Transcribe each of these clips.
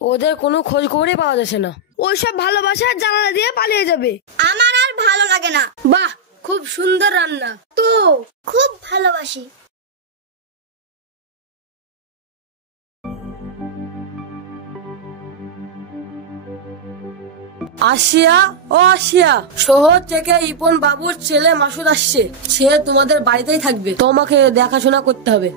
ওদের কোনো খোঁজ খবরই পাওয়া যাচ্ছে না। ওইসব ভালোবাসার জানালা দিয়ে পালিয়ে যাবে। আমার আর ভালো লাগে না। বাহ, খুব সুন্দর রান্না তো, খুব ভালোবাসি। আসিয়া, ও আসিয়া, শহর থেকে ইপন বাবুর ছেলে মাসুদ আসছে। সে তোমাদের বাড়িতেই থাকবে, তোমাকে দেখাশোনা করতে হবে।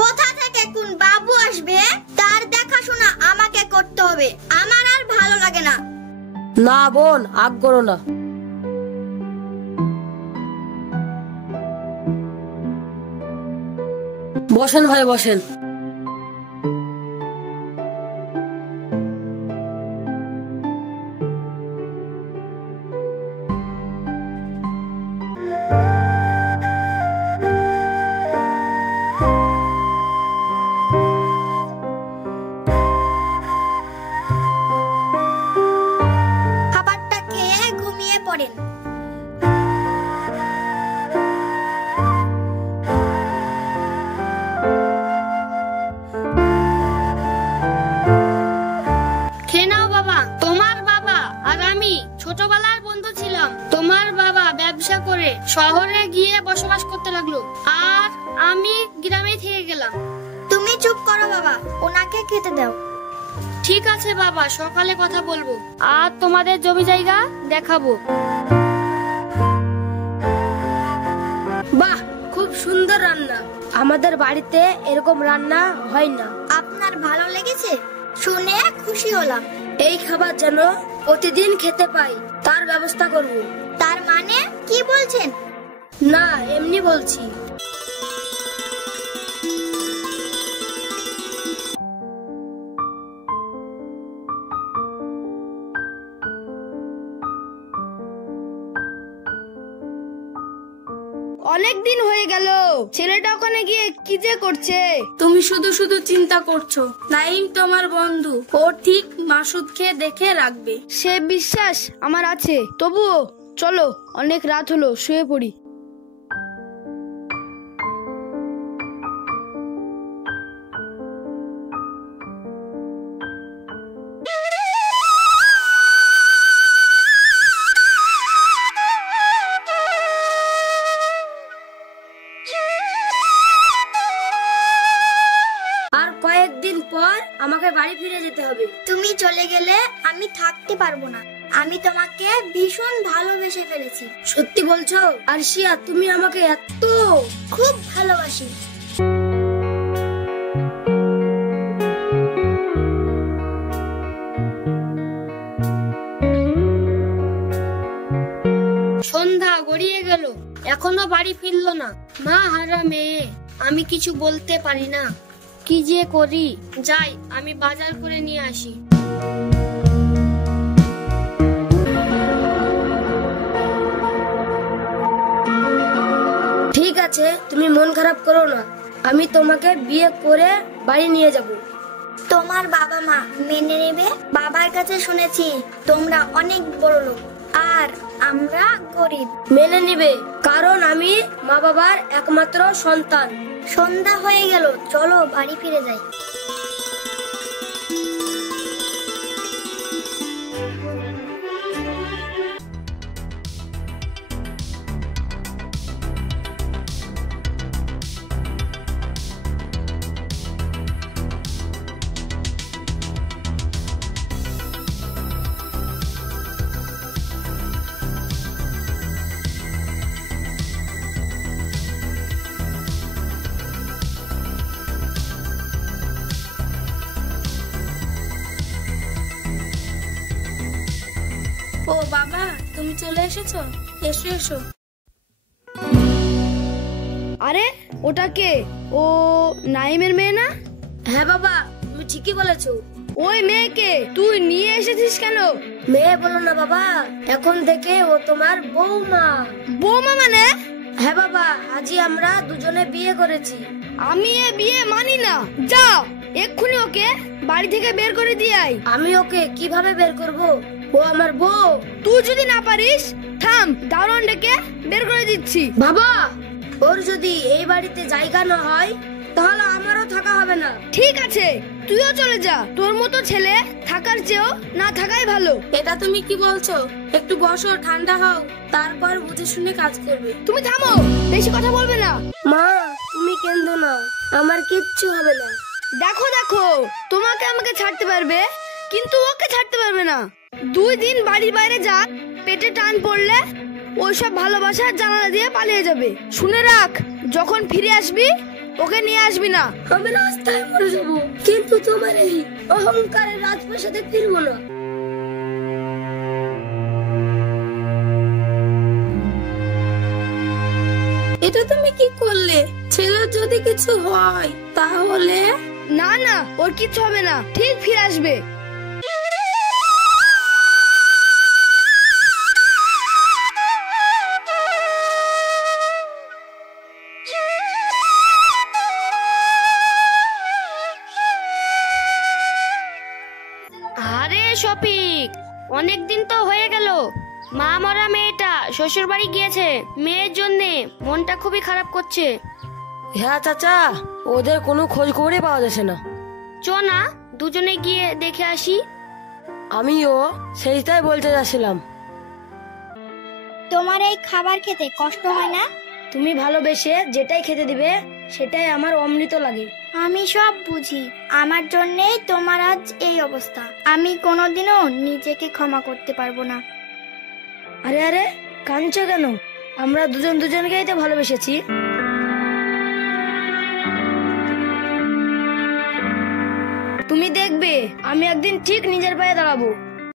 কোথা থেকে কোন বাবু আসবে? তার দেখাশোনা আমাকে করতে হবে। আমার আর ভালো লাগে না। না বোন, আগ করো না। বসেন ভাই, বসেন। খাবারটা খেয়ে ঘুমিয়ে পড়েন। খেয়ে নাও বাবা। তোমার বাবা আর আমি ছোটবেলার বন্ধু ছিলাম। তোমার বাবা ব্যবসা করে শহরে গিয়ে বসবাস করতে লাগলো, আর আমি গ্রামে থেকে গেলাম। তুমি চুপ করো বাবা, ওনাকে খেতে দাও। ঠিক আছে বাবা, সকালে কথা বলবো, আর তোমাদের জমি জায়গা দেখাবো। বাহ, খুব সুন্দর রান্না। আমাদের বাড়িতে এরকম রান্না হয় না। আপনার ভালো লেগেছে? শুনে খুশি হলাম। এই খাবার যেন প্রতিদিন খেতে পাই, তার ব্যবস্থা করব। তার মানে কি বলছেন? না, এমনি বলছি। অনেক দিন হয়ে গেল, ছেলেটা ওখানে গিয়ে কি যে করছে। তুমি শুধু শুধু চিন্তা করছো। নাইম তোমার বন্ধু, ও ঠিক মাসুদকে দেখে রাখবে। সে বিশ্বাস আমার আছে। তবুও চলো, অনেক রাত হলো, শুয়ে পড়ি। আর কয়েকদিন পর আমাকে বাড়ি ফিরে যেতে হবে। তুমি চলে গেলে আমি থাকতে পারবো না। আমি তোমাকে ভীষণ ভালোবেসে ফেলেছি। সত্যি বলছো আরশিয়া? তুমি আমাকে এত খুব ভালোবাসি। সন্ধ্যা গড়িয়ে গেল, এখনো বাড়ি ফিরলো না। মা হারা মেয়ে, আমি কিছু বলতে পারি না। কি যে করি। যাই, আমি বাজার করে নিয়ে আসি। ঠিক আছে, তুমি মন খারাপ করো না। আমি তোমাকে বিয়ে করে বাড়ি নিয়ে যাব। তোমার বাবা মা মেনে নেবে? বাবার কাছে শুনেছি তোমরা অনেক বড় লোক আর আমরা গরিব। মেনে নিবে, কারণ আমি মা বাবার একমাত্র সন্তান। সন্ধ্যা হয়ে গেল, চলো বাড়ি ফিরে যাই। ও বাবা, তুমি চলে এসেছো? এসো এসো। আরে ওটা কে? ও নাইমের মেয়ে না? হ্যাঁ বাবা, তুমি ঠিকই বলেছো। ওই মেয়েকে তুই নিয়ে এসেছিস কেন? মেয়ে বলো না বাবা, এখন থেকে ও তোমার বৌমা। বৌমা মানে? হ্যাঁ বাবা, আজই আমরা দুজনে বিয়ে করেছি। আমি এ বিয়ে মানি না। যা, এক্ষুনি ওকে বাড়ি থেকে বের করে দিয়ে আয়। আমি ওকে কিভাবে বের করব? ও আমার বউ। তুই যদি না পারিস, থাম, দারোয়ান ডেকে বের করে দিচ্ছি। বাবা, ওর যদি এই বাড়িতে জায়গা না হয়, তাহলে আমারও থাকা হবে না। ঠিক আছে, তুইও চলে যা। তোর মতো ছেলে থাকার চেয়েও না থাকাই ভালো। এটা তুমি কি বলছো? একটু বসো, ঠান্ডা হও, তারপর বুঝে শুনে কাজ করবে। তুমি থামো, বেশি কথা বলবে না। মা তুমি কেঁদো না, আমার কিচ্ছু হবে না। দেখো দেখো, তোমাকে আমাকে ছাড়তে পারবে, কিন্তু ওকে ছাড়তে পারবে না। 2 দিন বাড়ির বাইরে যা, পেটে টান পড়লে ওইসব ভালোবাসার জানালা দিয়ে পালিয়ে যাবে। শুনে রাখ, যখন ফিরে আসবি ওকে নিয়ে আসবি না। আমি রাস্তায় মরে যাবো, কিন্তু তোমার এই অহংকারের রাজপ্রাসাদে ফিরবো না। এটা তুমি কি করলে? ছেলের যদি কিছু হয় তাহলে? না না, ওর কিচ্ছু হবে না, ঠিক ফিরে আসবে। আরে শফিক, অনেকদিন তো হয়ে গেল। মা মরা মেয়েটা শ্বশুর বাড়ি গিয়েছে, মেয়ের জন্যে মনটা খুবই খারাপ করছে। হ্যাঁ চাচা, ওদের কোনো খোঁজ খবরই পাওয়া যাচ্ছে না। চ না, দুজনে গিয়ে দেখে আসি। আমিও সেইটাই বলতে যাচ্ছিলাম। তোমার এই খাবার খেতে কষ্ট হয় না? তুমি ভালোবেসে যেটাই খেতে দিবে সেটাই আমার অমৃত লাগে। আমি সব বুঝি, আমার জন্যই তোমার আজ এই অবস্থা। আমি কোনোদিনও নিজেকে ক্ষমা করতে পারবো না। আরে আরে, কাঁদছো কেন? আমরা দুজন দুজনকেই তো ভালোবেসেছি। তুমি দেখবে, আমি একদিন ঠিক নিজের পায়ে দাঁড়াবো।